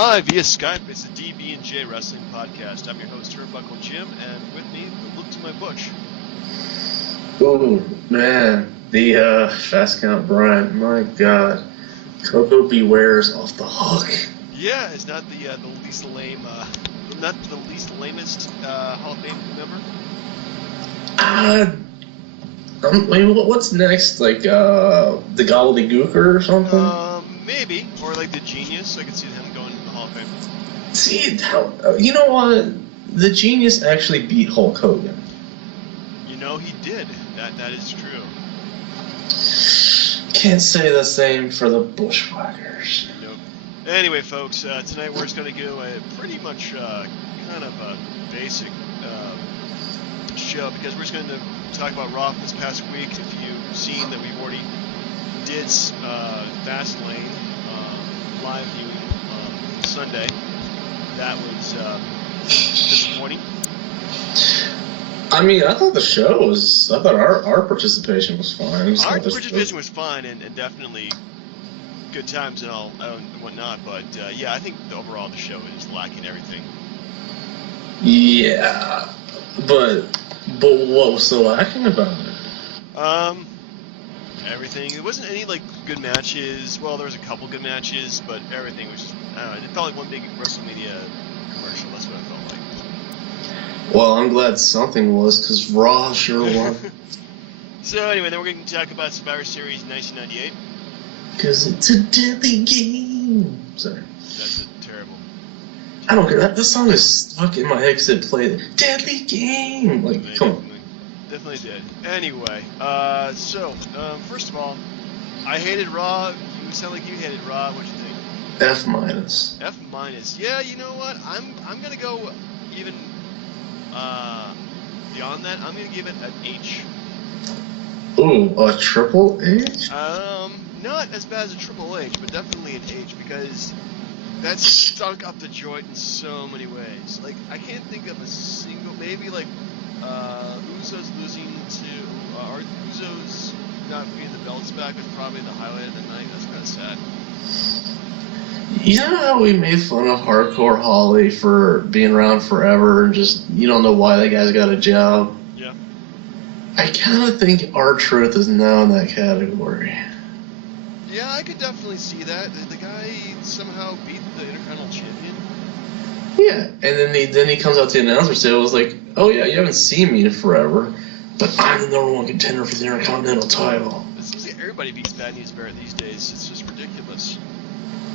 live via Skype. It's the DB&J Wrestling Podcast. I'm your host, Turnbuckle Jim, and with me, the look to my butch. Ooh, man, the Fast Count Brian, my God. Coco Beware's off the hook. Yeah, it's not the least lame, not the least lamest Hall of Fame member. What's next? Like, the Gobbledygooker or something? Maybe. Or like the Genius. I could see him going to the Hall of Fame. See, you know what? The Genius actually beat Hulk Hogan. You know, he did. That is true. Can't say the same for the Bushwhackers. Nope. Anyway, folks, tonight we're just going to do a pretty much kind of a basic show because we're just going to talk about Raw this past week. If you've seen that we've already did Fastlane live viewing Sunday, that was disappointing. I mean, I thought our participation was fine. Our participation was fine and definitely good times and all and whatnot, but yeah, I think overall the show is lacking everything. Yeah, but what was so lacking about it? Everything. There wasn't any like good matches. Well, there was a couple good matches, but everything was just, I don't know, it felt like one big WrestleMania commercial. That's what it felt like. Well, I'm glad something was, because Raw sure was. So anyway, then we're going to talk about Survivor Series 1998. Because it's a deadly game. Sorry. That's a terrible. I don't care. That song is stuck in my head because it played Deadly Game. Like, come on. Definitely did. Anyway, so first of all, I hated Raw. You sound like you hated Raw. What'd you think? F minus. F minus. Yeah, you know what? I'm gonna go even beyond that. I'm gonna give it an H. Ooh, a triple H? Not as bad as a triple H, but definitely an H because that's stunk up the joint in so many ways. Like I can't think of a single, maybe like. Usos losing to Usos not getting the belts back was probably the highlight of the night. That's kind of sad. You know how we made fun of Hardcore Holly for being around forever and just you don't know why that guy's got a job? Yeah. I kind of think R-Truth is now in that category. Yeah, I could definitely see that. The guy somehow beat the Intercontinental Champion. Yeah, and then he comes out to the announcer's table. Was like, oh yeah, you haven't seen me in forever, but I'm the number one contender for the Intercontinental title. It seems like everybody beats Bad News Barrett these days. It's just ridiculous.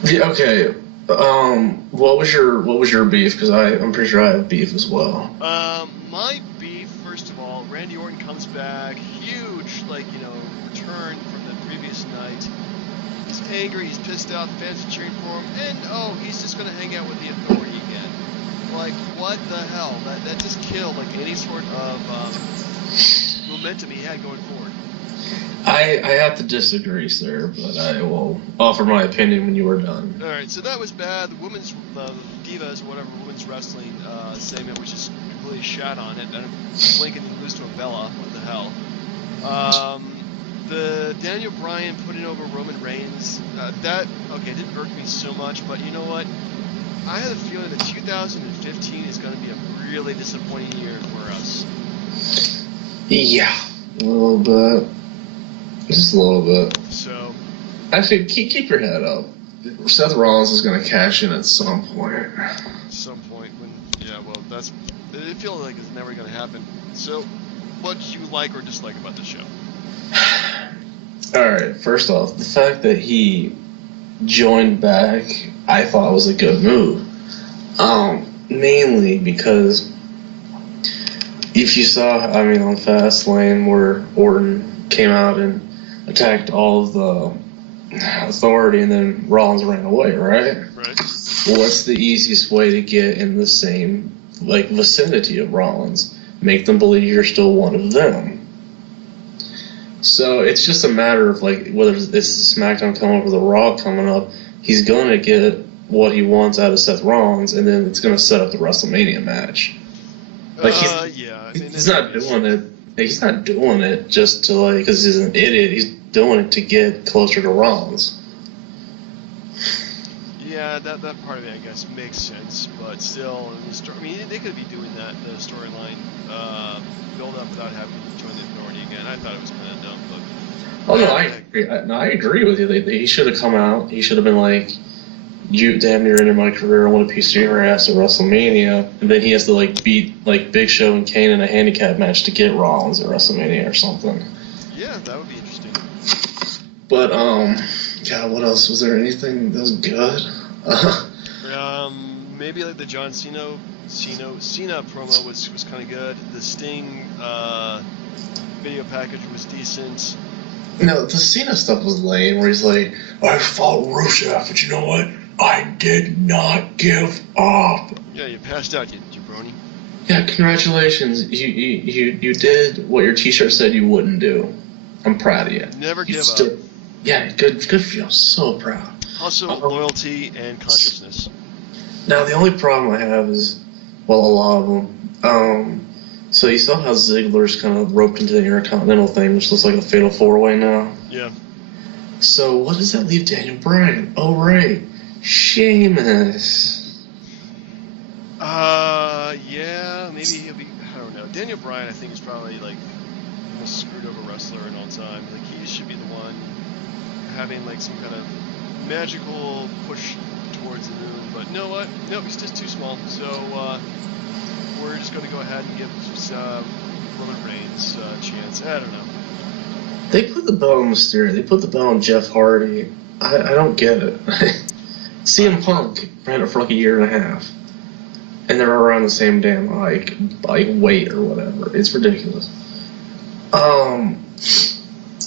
Yeah. Okay. What was your beef? Because I'm pretty sure I have beef as well. My beef, first of all, Randy Orton comes back, huge, return from the previous night. He's angry, he's pissed out, the fans are cheering for him, and he's just going to hang out with the Authority again. Like, what the hell? That just killed, any sort of momentum he had going forward. I have to disagree, sir, but I will offer my opinion when you are done. Alright, so that was bad. The women's divas, whatever, women's wrestling segment was just completely shot on it. Lincoln didn't lose to a Bella. What the hell? The Daniel Bryan putting over Roman Reigns, didn't irk me so much, but you know what? I have a feeling that 2015 is going to be a really disappointing year for us. Yeah, a little bit. Just a little bit. So, actually, keep your head up. Seth Rollins is going to cash in at some point. Some point it feels like it's never going to happen. So, what do you like or dislike about the show? Alright, first off, the fact that he joined back, I thought was a good move. Mainly because if you saw, on Fastlane where Orton came out and attacked all of the Authority and then Rollins ran away, right? Right. Well, what's the easiest way to get in the same, vicinity of Rollins? Make them believe you're still one of them. So it's just a matter of whether it's SmackDown coming up or the Raw coming up, he's going to get what he wants out of Seth Rollins, and then it's going to set up the WrestleMania match. He's not doing it. He's not doing it just to because he's an idiot. He's doing it to get closer to Rollins. yeah, that part of it, I guess, makes sense. But still, I mean, they could be doing that, the storyline build up without having to join the Authority again. I thought it was kind of dumb, but. Oh no, I agree. I agree with you. He should have come out. He should have been like, "You damn near ended my career. I want a piece of your ass at WrestleMania," and then he has to like beat like Big Show and Kane in a handicap match to get Rollins at WrestleMania or something. Yeah, that would be interesting. But God, what else was there? Anything that was good? Maybe like the John Cena promo was kind of good. The Sting video package was decent. No, the Cena stuff was lame, where he's like, "I fought Rusev, but you know what? I did not give up." Yeah, you passed out, you jabroni. Yeah, congratulations. You did what your T-shirt said you wouldn't do. I'm proud of you. Never give up. Yeah, good for you. I'm so proud. Also, loyalty and consciousness. Now, the only problem I have is, well, a lot of them. So you saw how Ziggler's kind of roped into the Intercontinental thing, which looks like a fatal four-way now? Yeah. So what does that leave Daniel Bryan? Oh, right. Sheamus. Yeah, maybe he'll be, I don't know. Daniel Bryan, I think, is probably, like, the most screwed over wrestler in all time. Like, he should be the one having, like, some kind of magical push towards the moon. But you know what? Nope, he's just too small. So, we're just going to go ahead and give Roman Reigns a chance. I don't know. They put the belt on Mysterio. They put the belt on Jeff Hardy. I don't get it. CM Punk ran it for like a year and a half. And they're around the same damn like weight or whatever. It's ridiculous.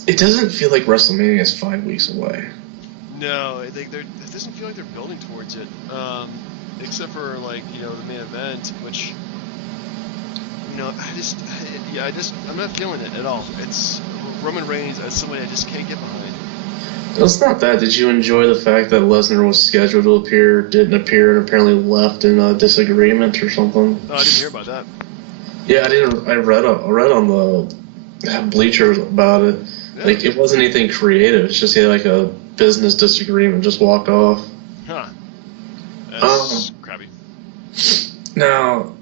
It doesn't feel like WrestleMania is 5 weeks away. No, it doesn't feel like they're building towards it. Except for like, you know, the main event, which, you know, I'm not feeling it at all. It's Roman Reigns as somebody I just can't get behind. It's not that. Did you enjoy the fact that Lesnar was scheduled to appear, didn't appear, and apparently left in a disagreement or something? No, I didn't hear about that. Yeah, I didn't. I read on the bleachers about it. Yeah. Like, it wasn't anything creative. It's just he had like a business disagreement, just walked off. Huh. That's crappy. Now,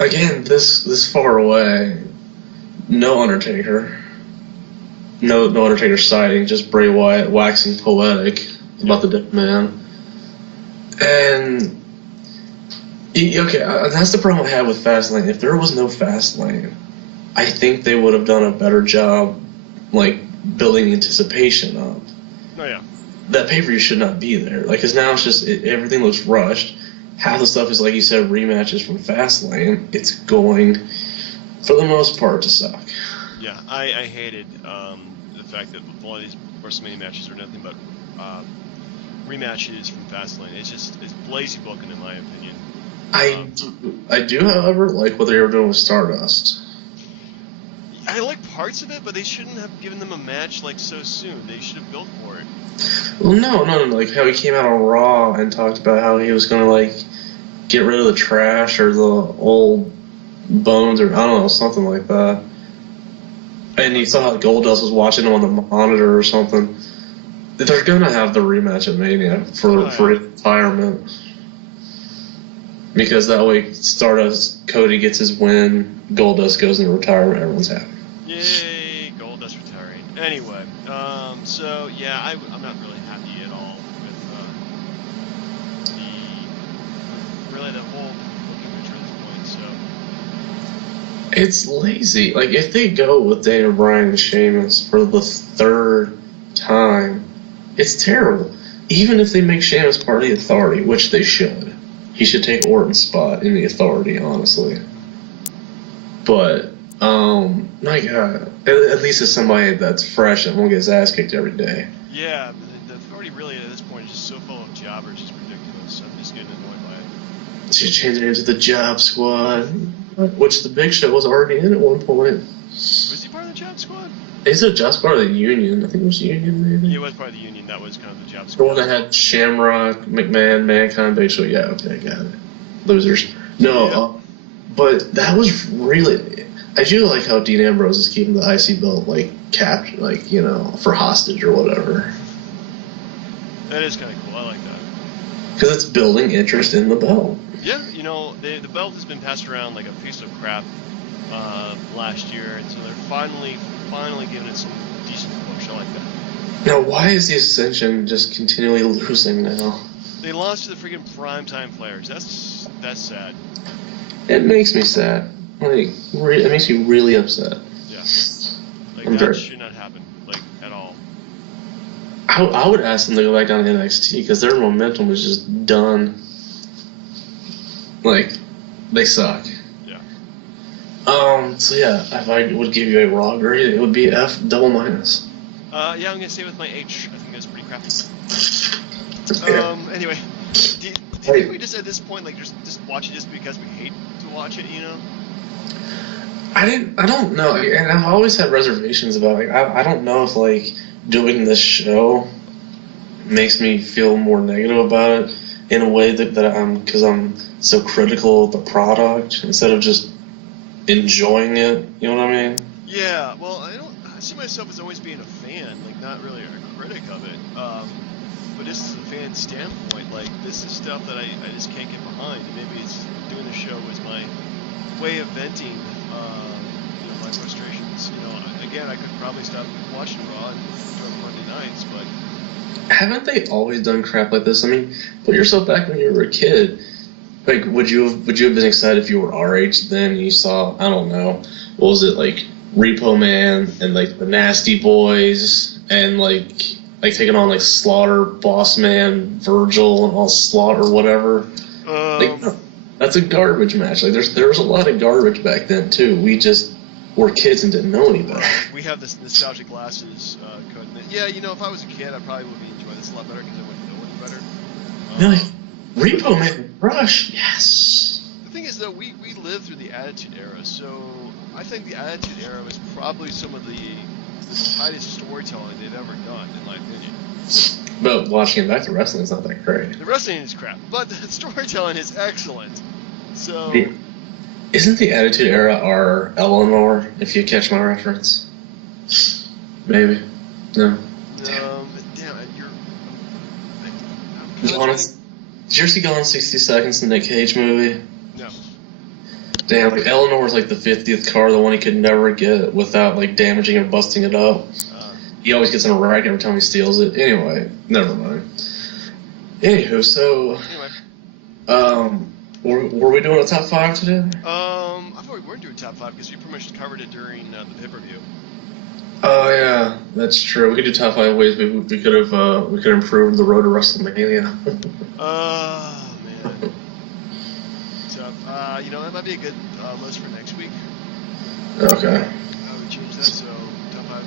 again, this far away, no Undertaker. No Undertaker sighting, just Bray Wyatt waxing poetic about the dead man. And, okay, that's the problem I had with Fastlane. If there was no Fastlane, I think they would have done a better job, like, building anticipation up. Oh, yeah. That pay-per-view should not be there. Like, because now it's just, everything looks rushed. Half the stuff is, like you said, rematches from Fastlane. It's going, for the most part, to suck. Yeah, I hated the fact that all these WrestleMania matches are nothing but rematches from Fastlane. It's lazy booking, in my opinion. I do, however, like what they were doing with Stardust. I like parts of it, but they shouldn't have given them a match like so soon. They should have built for it. Well, no, like how he came out on Raw and talked about how he was going to like get rid of the trash or the old bones or I don't know, something like that. And you saw how Goldust was watching him on the monitor or something. They're going to have the rematch at Mania for retirement. Because that way Stardust, Cody gets his win, Goldust goes into retirement, everyone's happy. Yay, Goldust retiring. Anyway, so yeah, I'm not really happy at all with the whole booking picture at this point, so. It's lazy. Like, if they go with Daniel Bryan and Sheamus for the third time, it's terrible. Even if they make Sheamus part of the Authority, which they should. He should take Orton's spot in the Authority, honestly. But, my God, at least it's somebody that's fresh and won't get his ass kicked every day. Yeah, the Authority really at this point is just so full of jobbers, it's ridiculous. I'm just getting annoyed by it. They should change it into the Job Squad, which the Big Show was already in at one point. Was he part of the Job Squad? He's a Job Squad of the Union. I think it was Union, maybe. He was part of the Union. That was kind of the Job Squad. The one that had Shamrock, McMahon, Mankind, Big Show. Yeah, okay, got it. Losers. No, but that was really... I do like how Dean Ambrose is keeping the IC belt, like, capped, like, you know, for hostage or whatever. That is kind of cool. I like that. Because it's building interest in the belt. Yeah, the belt has been passed around like a piece of crap last year, and so they're finally giving it some decent push. I like that. Now, why is the Ascension just continually losing now? They lost to the freaking primetime players. That's sad. It makes me sad. Like, it makes me really upset. Yeah. Like, that should not happen, like, at all. I would ask them to go back down to NXT, because their momentum is just done. Like, they suck. Yeah. So yeah, if I would give you a Raw grade, it would be F double minus. Yeah, I'm gonna stay with my H. I think that's pretty crappy. Anyway, do you think we just at this point like just watch it just because we hate to watch it, I don't know, and I've always had reservations about I don't know if like doing this show makes me feel more negative about it in a way that because I'm so critical of the product instead of just enjoying it. You know what I mean? Yeah. Well, I see myself as always being a fan, like not really a critic of it. But just as a fan standpoint, like this is stuff that I just can't get behind. And maybe it's doing the show as my way of venting, my frustrations. Again, I could probably stop watching Raw and enjoy Monday nights, but haven't they always done crap like this? I mean, put yourself back when you were a kid. Like, would you have been excited if you were our age then and you saw, I don't know, what was it, like Repo Man and like the Nasty Boys and like taking on like Slaughter, Boss Man, Virgil, and all Slaughter, whatever. That's a garbage match. Like there was a lot of garbage back then too. We just were kids and didn't know any better. We have this nostalgic glasses code. Yeah, if I was a kid, I probably would enjoy this a lot better because I wouldn't know any better. Repo Man, Rush, yes. The thing is, though, we lived through the Attitude Era, so I think the Attitude Era was probably some of the tightest storytelling they've ever done, in my opinion. But watching it back to wrestling is not that great. The wrestling is crap, but the storytelling is excellent. So, isn't the Attitude Era our Eleanor? If you catch my reference, maybe. No. Damn it, Did you ever see Gone 60 Seconds, the Nick Cage movie? No. Damn, like Eleanor's like the 50th car, the one he could never get without like damaging or busting it up. He always gets in a wreck every time he steals it. Anyway, never mind. Anywho, so were we doing a top 5 today? I thought we weren't doing top 5 because we pretty much covered it during the pay-per-view. Oh yeah, that's true. We could do top 5 ways we could improve the road to WrestleMania. Oh man. So that might be a good list for next week. Okay. I would change that. So top 5,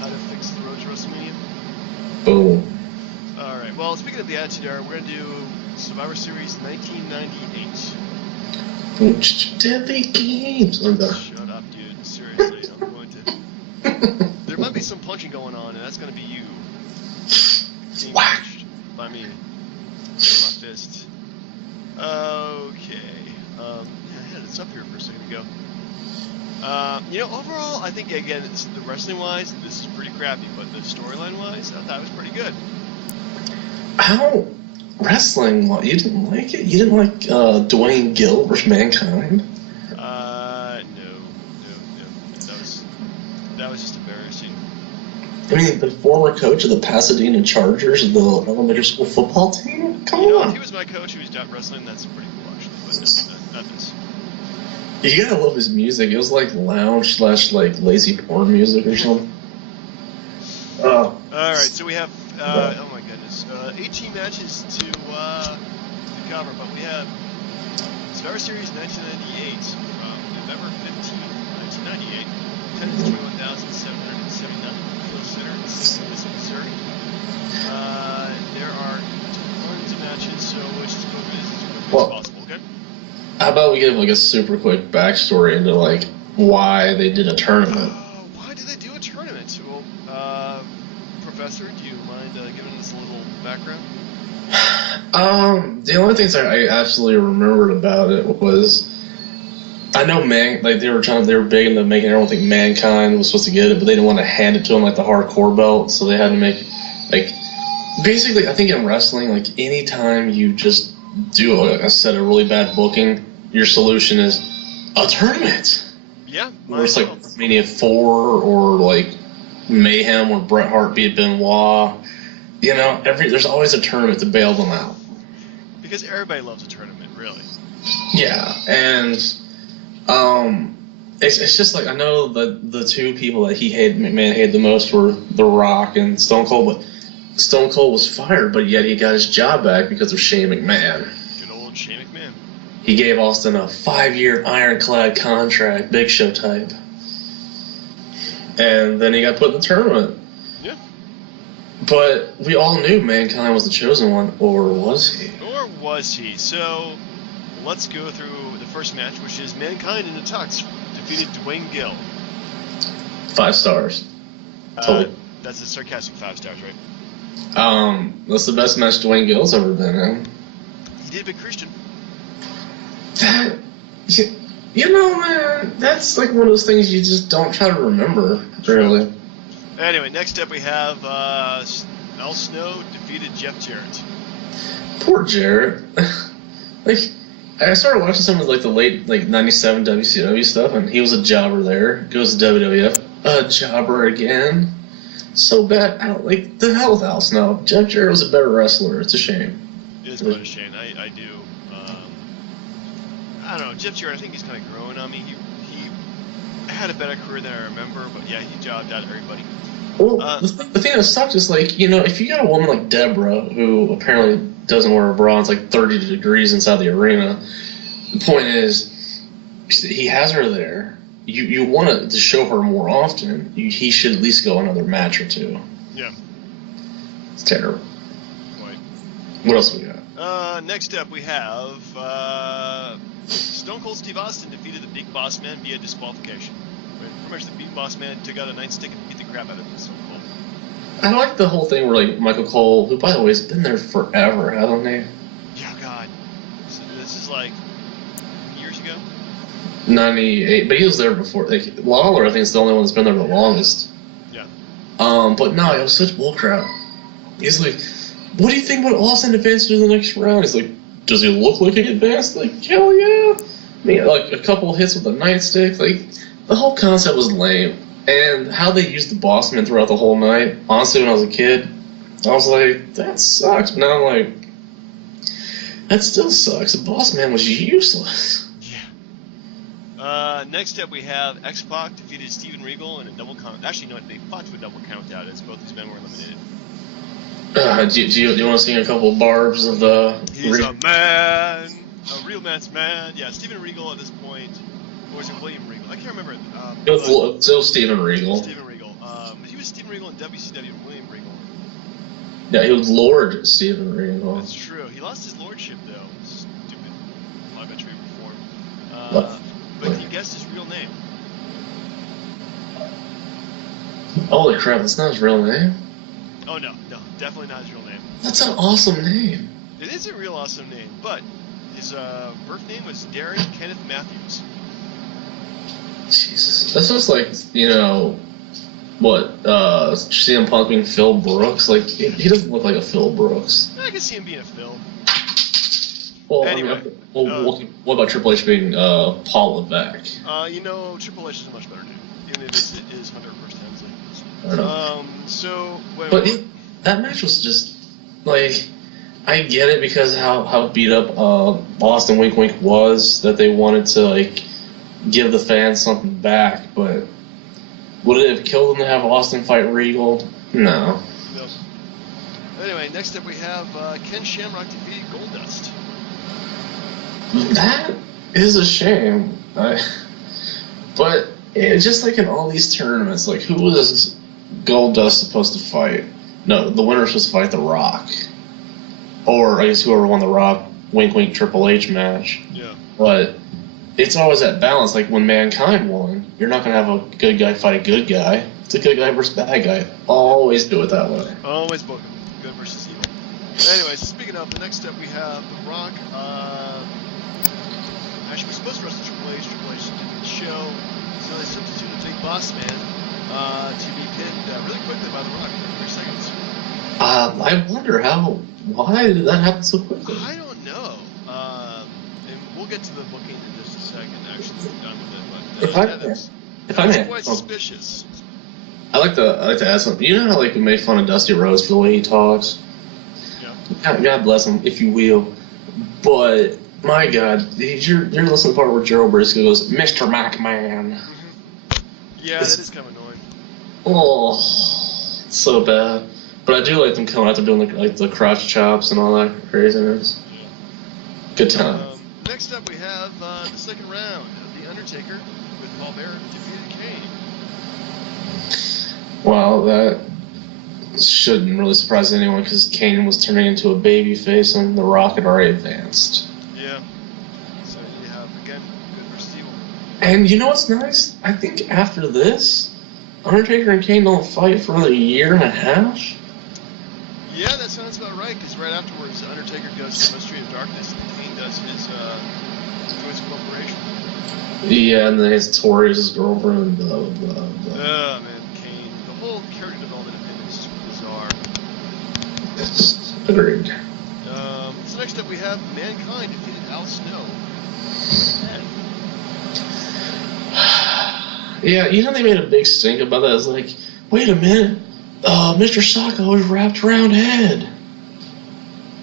how to fix the road to WrestleMania. Boom. All right. Well, speaking of the Attitude Era, we're gonna do Survivor Series 1998. Deadly Games. I'm done. Shut up, dude. Seriously, I'm going to. There might be some punching going on, and that's going to be you. Being punched by me. With my fist. Okay. I had it up here for a second ago. Overall, I think, again, the wrestling-wise, this is pretty crappy, but the storyline-wise, I thought it was pretty good. How? Wrestling? What? You didn't like it? You didn't like Dwayne Gill versus Mankind? No. That was just embarrassing. I mean, the former coach of the Pasadena Chargers, the elementary school football team? Come on. If he was my coach who was not wrestling, that's pretty cool, actually. But not this. You gotta love his music. It was like lounge / like lazy porn music or something. Alright, so we have, oh my goodness, 18 matches to cover, but we have Survivor Series 1998 from November 15th, 1998. Attendance 21,779 Kill Center in St. Louis, Missouri. There are tons of matches, so let's just go through this as quickly as possible, okay? How about we give like a super quick backstory into like why they did a tournament? Why did they do a tournament? Well, Professor, do you mind giving us a little background? The only things I absolutely remembered about it was I know they were big into making everyone think Mankind was supposed to get it, but they didn't want to hand it to him like the hardcore belt, so they had to make like basically, I think in wrestling, like anytime you just do a set of really bad booking, your solution is a tournament. Yeah, Or it's like Mania 4 or like Mayhem where Bret Hart beat Benoit. You know, there's always a tournament to bail them out. Because everybody loves a tournament, really. Yeah, and it's just like I know the two people that McMahon hated the most were The Rock and Stone Cold, but Stone Cold was fired, but yet he got his job back because of Shane McMahon. Good old Shane McMahon. He gave Austin a 5-year ironclad contract, Big Show type. And then he got put in the tournament. Yeah. But we all knew Mankind was the chosen one, or was he? Or was he? So, let's go through the first match, which is Mankind in the Tux defeated Dwayne Gill. 5 stars. Totally. That's a sarcastic 5 stars, right? That's the best match Dwayne Gill's ever been in. He did beat Christian. That, you know, man, that's like one of those things you just don't try to remember, really. Anyway, next up we have Al Snow defeated Jeff Jarrett. Poor Jarrett. Like, I started watching some of like the late 97 WCW stuff, and he was a jobber there. Goes to WWF, a jobber again. So bad. Like, the hell with Al Snow. Jeff Jarrett was a better wrestler. It's a shame. It is quite a shame. I do. I don't know. Jeff Jarrett, I think he's kind of growing on me. He had a better career than I remember, but yeah, he jobbed out everybody. Well, the thing that sucks is, like, you know, if you got a woman like Deborah, who apparently doesn't wear a bra, it's like 30 degrees inside the arena, the point is, he has her there. You want to show her more often. He should at least go another match or two. Yeah. It's terrible. Quite. What else we got? Next up we have Stone Cold Steve Austin defeated the Big Boss Man via disqualification. Pretty much the Big Boss Man took out a nightstick and beat the crap out of Stone Cold. I like the whole thing where, like, Michael Cole, who, by the way, has been there forever, hasn't he? Yeah, God. This is like years ago? 98, but he was there before. Like, Lawler, I think, is the only one that's been there the longest. Yeah. But no, it was such bullcrap. He's like, what do you think about Austin advancing to the next round? He's like, does he look like he advanced? Like, hell yeah. I mean, like, a couple hits with a nightstick. Like, the whole concept was lame. And how they used the Boss Man throughout the whole night, honestly, when I was a kid, I was like, that sucks. But now I'm like, that still sucks. The Boss Man was useless. Yeah. Next up we have X-Pac defeated Steven Regal in a double count. Actually, no, they fought to a double count out as both these men were eliminated. Do you want to sing a couple barbs of the... He's a man, a real man's man. Yeah, Steven Regal at this point, or was it William Regal? I can't remember. It was still Steven Regal. Steven Regal. He was Steven Regal in WCW and William Regal. Yeah, he was Lord Steven Regal. That's true. He lost his lordship, though. Stupid arbitrary reform. But can you guess his real name? Holy crap, that's not his real name? Oh, no, definitely not his real name. That's an awesome name. It is a real awesome name, but his birth name was Darren Kenneth Matthews. Jesus. That's just like, you know, what, CM Punk being Phil Brooks? Like, he doesn't look like a Phil Brooks. I can see him being a Phil. Well, Anyway. What about Triple H being Paul Levesque? You know, Triple H is a much better name, even if it is Hunter First Hensley. I don't know. But that match was just, like, I get it because how beat up Austin Wink Wink was, that they wanted to, like, give the fans something back, but would it have killed them to have Austin fight Regal? No. No. Anyway, next up we have Ken Shamrock defeated Goldust. That is a shame. But it's just like in all these tournaments, like, who was Goldust supposed to fight? No, the winner was supposed to fight The Rock. Or, I guess, whoever won The Rock, Wink Wink Triple H match. Yeah. But it's always that balance. Like, when Mankind won, you're not going to have a good guy fight a good guy. It's a good guy versus bad guy. Always do it that way. Always book him. Good versus evil. Anyways, speaking of, the next step we have The Rock. Actually, we're supposed to wrestle Triple H. Triple H didn't show. So they substituted Big Boss Man to be pinned really quickly by The Rock in 3 seconds. I wonder why did that happen so quickly? I don't know. And we'll get to the booking in just a second. Actually, we're done with it. But if I may, quite suspicious. I like to ask something. You know how like we made fun of Dusty Rhodes for the way he talks? Yeah. God bless him, if you will. But my God, you're listening to the part where Gerald Briscoe goes, "Mr. McMahon." Mm-hmm. Yeah, that is kind of annoying. Oh, it's so bad. But I do like them coming out there doing the crotch chops and all that craziness. Yeah. Good time. Next up, we have the second round of The Undertaker with Paul Bearer defeated Kane. Well, that shouldn't really surprise anyone because Kane was turning into a babyface and The Rock had already advanced. Yeah. So you have, again, good versus evil. And you know what's nice? I think after this, Undertaker and Kane don't fight for another year and a half. Yeah, that sounds about right, because right afterwards, Undertaker goes to Mystery of Darkness, and Kane does his Joyce Corporation. Yeah, and then his Tori is his girlfriend, blah, blah, blah. Oh, man, Kane. The whole character development of him is just bizarre. Yes, agreed. So next up, we have Mankind defeated Al Snow. Yeah, you know they made a big stink about that. It's like, wait a minute, Mr. Sacco is wrapped around head.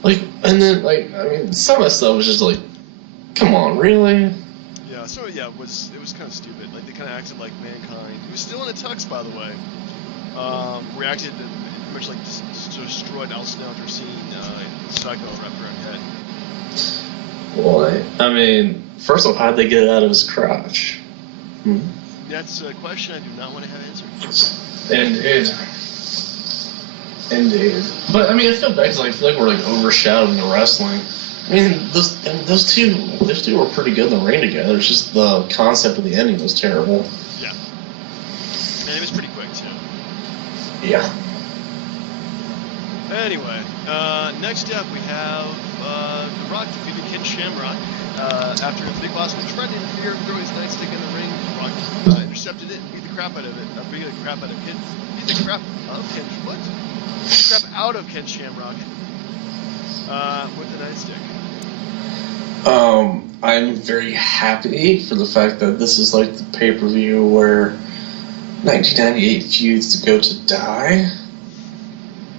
Like, and then, like, I mean, some of that stuff was just like, come on, really? Yeah, so yeah, it was kind of stupid. Like, they kind of acted like Mankind, who was still in a tux, by the way, reacted to pretty much like destroyed Al Snow after seeing Sacco wrapped around head. Well, I mean, first of all, how'd they get it out of his crotch? That's a question I do not want to have answered. Indeed. But I mean, I feel bad because I feel like we're like overshadowing the wrestling. I mean, those two were pretty good in the ring together. It's just the concept of the ending was terrible. Yeah. And it was pretty quick too. Yeah. Anyway, next up we have The Rock defeated Ken Shamrock after the Big Boss tried to interfere and throw his nightstick in the ring. The Rock intercepted it, beat the crap out of it. Beat the crap out of Ken. Beat the crap of Ken. What? Beat the crap out of Ken Shamrock with the nightstick. I'm very happy for the fact that this is like the pay-per-view where 1998 feuds to go to die.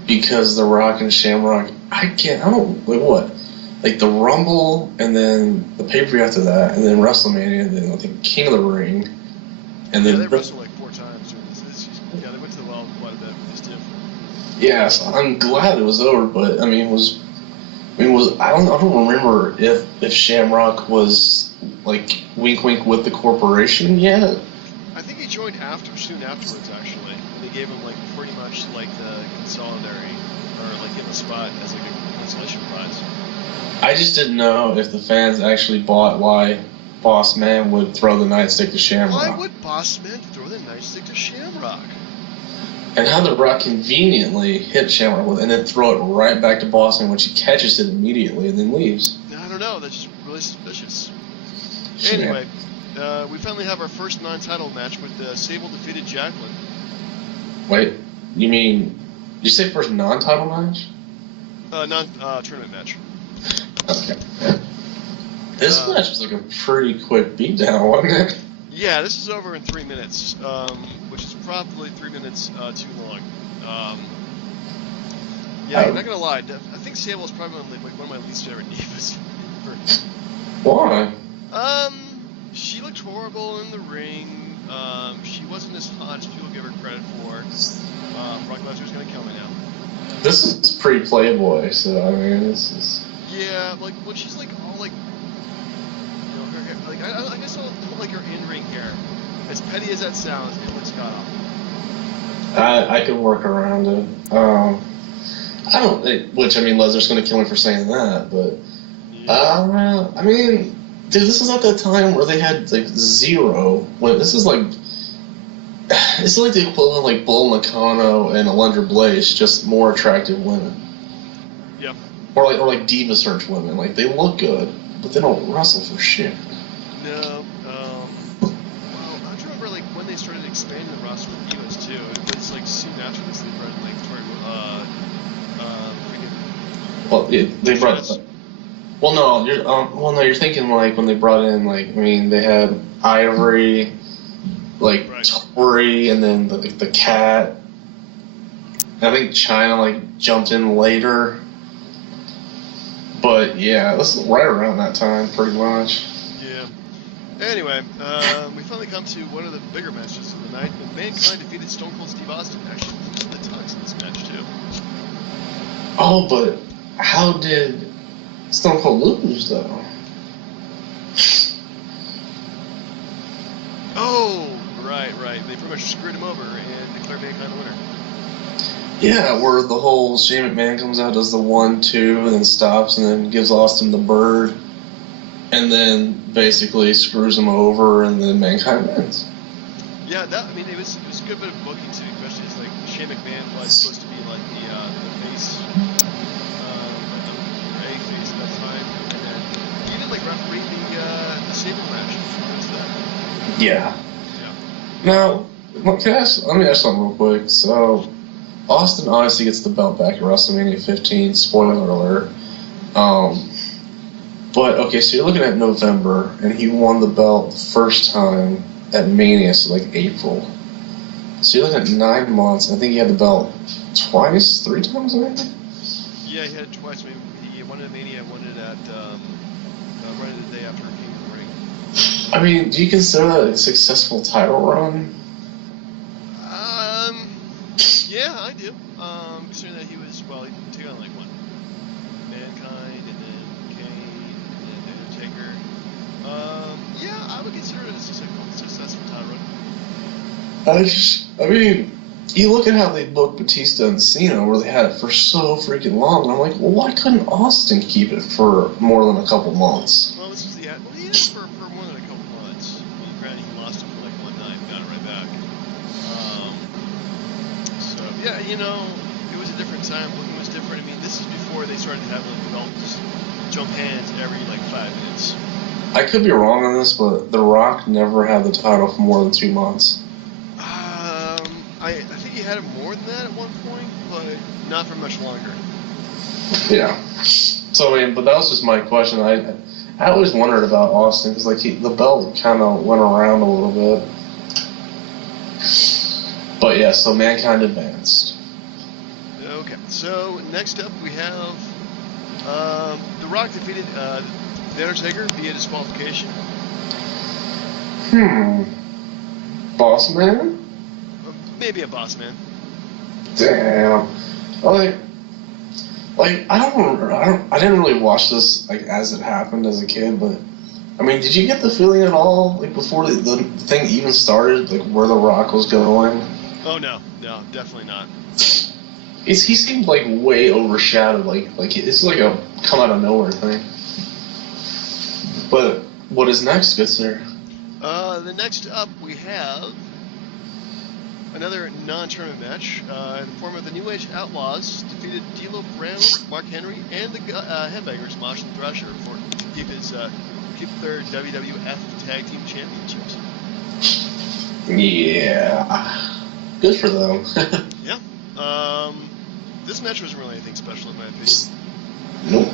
Because The Rock and Shamrock, like the Rumble, and then the pay-per-view after that, and then WrestleMania, and then I think King of the Ring, and then they wrestled like 4 times during this. They went to the well quite a bit with this too. Yeah, so I'm glad it was over, but I mean, I don't remember if Shamrock was like wink wink with the corporation yet. I think he joined soon afterwards actually. They gave him like pretty much like the consolidatory, or like give him a spot as like a consolation prize. I just didn't know if the fans actually bought why Boss Man would throw the nightstick to Shamrock. Why would Boss Man throw the nightstick to Shamrock? And how The Rock conveniently hit Shamrock with, and then throw it right back to Boss Man, which he catches it immediately and then leaves. I don't know. That's just really suspicious. Yeah. Anyway, we finally have our first non-title match with Sable defeated Jacqueline. Wait, did you say first non-title match? Non-tournament match. Okay. This match was like a pretty quick beatdown, wasn't it? Yeah, this is over in 3 minutes, which is probably 3 minutes too long. Yeah, I'm not gonna lie. I think Sable is probably one of my least favorite divas. Why? She looked horrible in the ring. She wasn't as hot as people give her credit for. Brock Lesnar's gonna kill me now. This is pretty Playboy, so I mean, this is. Yeah, like when she's like all like, you know, her hair, like I guess I don't like her in-ring hair. As petty as that sounds, it looks god awful. I could work around it. I don't think, which I mean, Lesnar's gonna kill me for saying that, but I mean, dude, this is at that time where they had like zero. This is like the equivalent of like Bull Nakano and Alundra Blaze, just more attractive women. Yep. Or like diva search women. Like they look good, but they don't wrestle for shit. No. Well, I do remember like when they started expanding the roster with divas too. It was like soon after this they brought like Well, they brought. Well, no, you're thinking like when they brought in like I mean they had Ivory, like Right. Tori, and then the cat. I think China like jumped in later, but yeah, this is right around that time, pretty much. Yeah. Anyway, we finally come to one of the bigger matches of the night. When Mankind defeated Stone Cold Steve Austin. Actually, the tons in this match too. Oh, but how did Stone Cold lose though? Oh, right. They pretty much screwed him over and declared Mankind the winner. Yeah, where the whole Shane McMahon comes out, does the 1-2, and then stops, and then gives Austin the bird, and then basically screws him over, and then Mankind wins. Yeah, it was a good bit of booking too, especially as like Shane McMahon was supposed to be like the face, or a face at that time, and then he even like refereed the Sable match. Yeah. Now, let me ask something real quick. So, Austin obviously gets the belt back at WrestleMania 15. Spoiler alert. But okay, so you're looking at November, and he won the belt the first time at Mania, so like April. So you're looking at 9 months. I think he had the belt twice, 3 times, maybe. Yeah, he had it twice. Maybe he won it at Mania, won it at right the day after he came to the ring. I mean, do you consider that a successful title run? Yeah, I do. Considering that he took on like what? Mankind, and then Kane, and then Undertaker. Yeah, I would consider it a successful title run. I mean, you look at how they booked Batista and Cena, where they had it for so freaking long, and I'm like, well, why couldn't Austin keep it for more than a couple months? Well, this was he had it for more than a couple months. I mean, granted, he lost it for like one night, got it right back. So yeah, it was a different time. Booking was different. I mean, this is before they started having like, the belts jump hands every like 5 minutes. I could be wrong on this, but The Rock never had the title for more than 2 months. I think he had it more than that at one point, but not for much longer. Yeah. So I mean, but that was just my question. I always wondered about Austin because like the belt kind of went around a little bit. But yeah, so Mankind advanced. Okay, so next up we have The Rock defeated The Undertaker via disqualification. Boss Man? Maybe a boss man. Damn. I didn't really watch this like as it happened as a kid, but I mean, did you get the feeling at all like before the thing even started, like where The Rock was going? Oh no, definitely not. He seemed like way overshadowed, like it's like a come out of nowhere thing. But what is next, good sir? The next up we have another non-tournament match in the form of the New Age Outlaws defeated D'Lo Brown, Mark Henry, and the Headbangers, Mosh and Thrasher, to keep their WWF Tag Team Championships. Yeah, good for them. Yeah. This match wasn't really anything special in my opinion. Nope.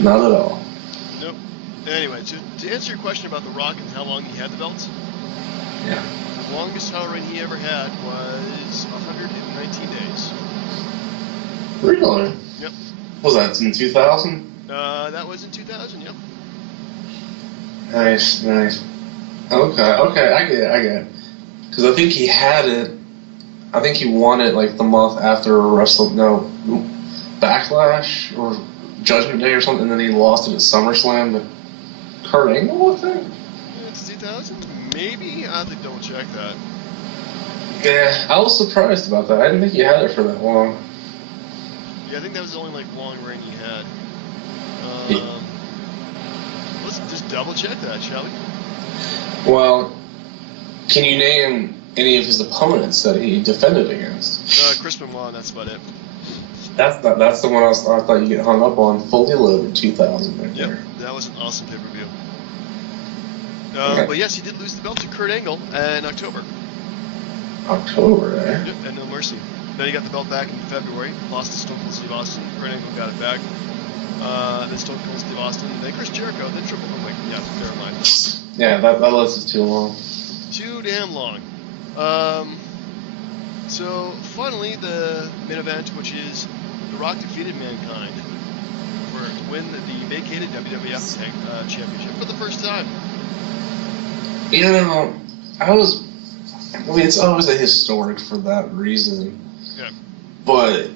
Not at all. Nope. Anyway, to answer your question about The Rock and how long he had the belts. Yeah. The longest title reign he ever had was 119 days. Really? Yep. Was that in 2000? That was in 2000, yep. Nice. Okay, I get it. Because I think he had it, I think he won it like the month after Backlash or Judgment Day or something, and then he lost it at SummerSlam to Kurt Angle, I think. It's 2000? Maybe? I have to double check that. Yeah, I was surprised about that. I didn't think he had it for that long. Yeah, I think that was the only like long reign he had. Let's just double check that, shall we? Well, can you name any of his opponents that he defended against? Chris Benoit, that's about it. That's the one I thought you get hung up on. Fully Loaded 2000 right there. Yep, that was an awesome pay-per-view. Okay. But yes, he did lose the belt to Kurt Angle in October. October, eh? Yep, and No Mercy. Then he got the belt back in February, lost to Stone Cold Steve Austin. Kurt Angle got it back. Then Stone Cold Steve Austin, then Chris Jericho, then Triple H. Wait, yeah, never mind. Yeah, that list is too long. Too damn long. So finally, the main event, which is The Rock defeated Mankind to win the vacated WWF Championship for the first time. You know, it's always a historic for that reason. Yeah. But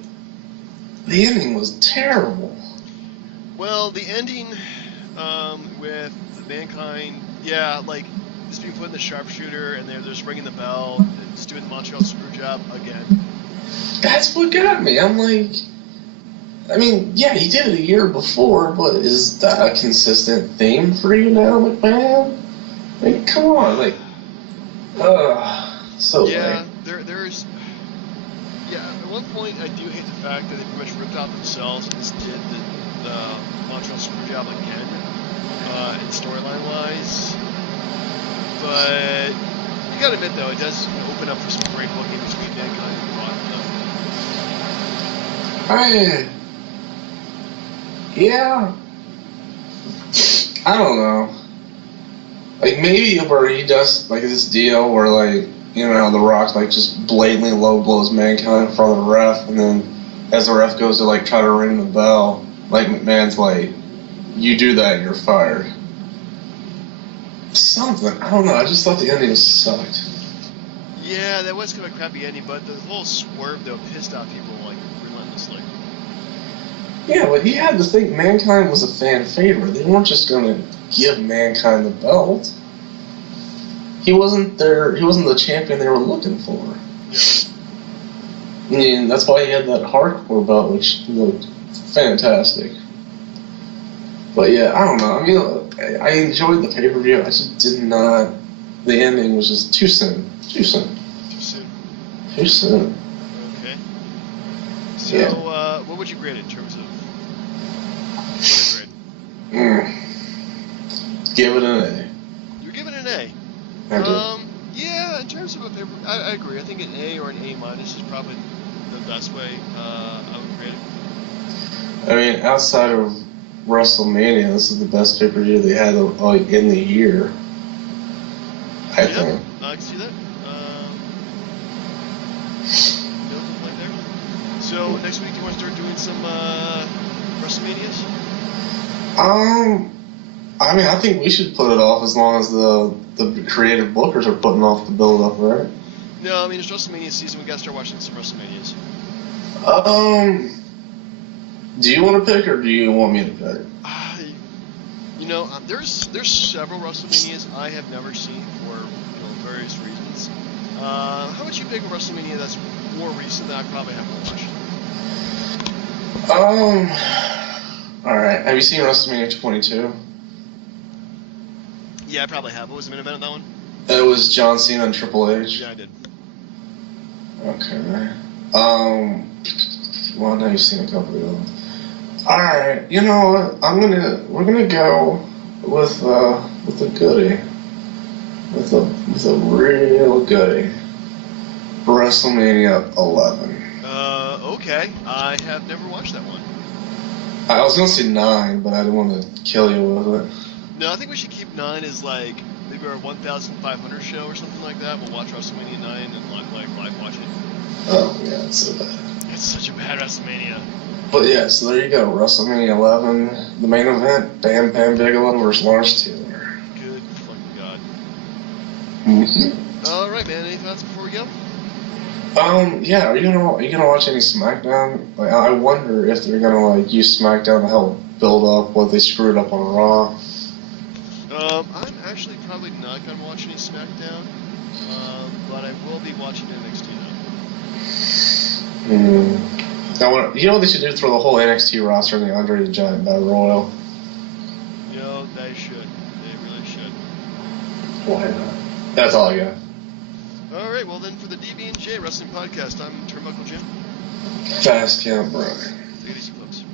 the ending was terrible. Well, the ending with Mankind, yeah, like just being put in the sharpshooter and they're just ringing the bell and just doing the Montreal Screwjob again. That's what got me. I'm like, I mean, yeah, he did it a year before, but is that a consistent theme for you now, McMahon? Like, come on, like, so yeah, lame. there's. Yeah, at one point I do hate the fact that they pretty much ripped out themselves and just did the Montreal Screwjob again, in storyline wise. But you gotta admit though, it does open up for some great booking between Mankind and Rock. Yeah. I don't know. Like, maybe where he does, like, this deal where, like, you know, The Rock, like, just blatantly low blows Mankind in front of the ref, and then as the ref goes to, like, try to ring the bell, like, McMahon's like, you do that, you're fired. Something. I don't know. I just thought the ending sucked. Yeah, that was kind of a crappy ending, but the whole swerve, though, pissed off people, like, relentlessly. Yeah, but you had to think Mankind was a fan favorite. They weren't just going to give Mankind the belt. He wasn't the champion they were looking for. Yeah. I mean, that's why he had that hardcore belt, which looked fantastic. But yeah, I don't know. I mean, I enjoyed the pay-per-view. I just did not. The ending was just too soon. Too soon. Too soon. Too soon. Okay. So, yeah. What would you grade it in terms of what I grade? Give it an A. You're giving it an A. I do. Yeah, in terms of a paper, I agree. I think an A or an A minus is probably the best way I would grade it. I mean, outside of WrestleMania, this is the best pay-per-view they had like in the year. I think. I can see that. Like there. So next week, do you want to start doing some WrestleManias? I mean, I think we should put it off as long as the creative bookers are putting off the build-up, right? No, I mean, it's WrestleMania season. We got to start watching some WrestleManias. Do you want to pick, or do you want me to pick? You know, there's several WrestleManias I have never seen for various reasons. How about you pick a WrestleMania that's more recent that I probably haven't watched? All right. Have you seen WrestleMania 22? Yeah, I probably have. What was the main event of that one? It was John Cena and Triple H. Yeah, I did. Okay. Well, now you've seen a couple of them. All right. You know what? We're gonna go with a goodie, with a real goodie. WrestleMania 11. Okay. I have never watched that one. I was gonna say 9, but I didn't want to kill you with it. No, I think we should keep 9 as like maybe our 1,500 show or something like that. We'll watch WrestleMania 9 and live watch it. Oh yeah, it's so bad. It's such a bad WrestleMania. But yeah, so there you go. WrestleMania 11, the main event: Bam Bam Bigelow versus Lars Taylor. Good fucking god. Mm-hmm. All right, man. Anything else before we go? Yeah. Are you gonna watch any SmackDown? Like, I wonder if they're gonna like use SmackDown to help build up what they screwed up on Raw. I'm actually probably not gonna watch any SmackDown, but I will be watching NXT though. You know what they should do? Throw the whole NXT roster in the Andre the Giant Battle Royal. You know, they should. They really should. Why not? That's all I got. All right, well then for the DB&J Wrestling Podcast, I'm Turnbuckle Jim. Fast Count Brian. Take it easy, folks.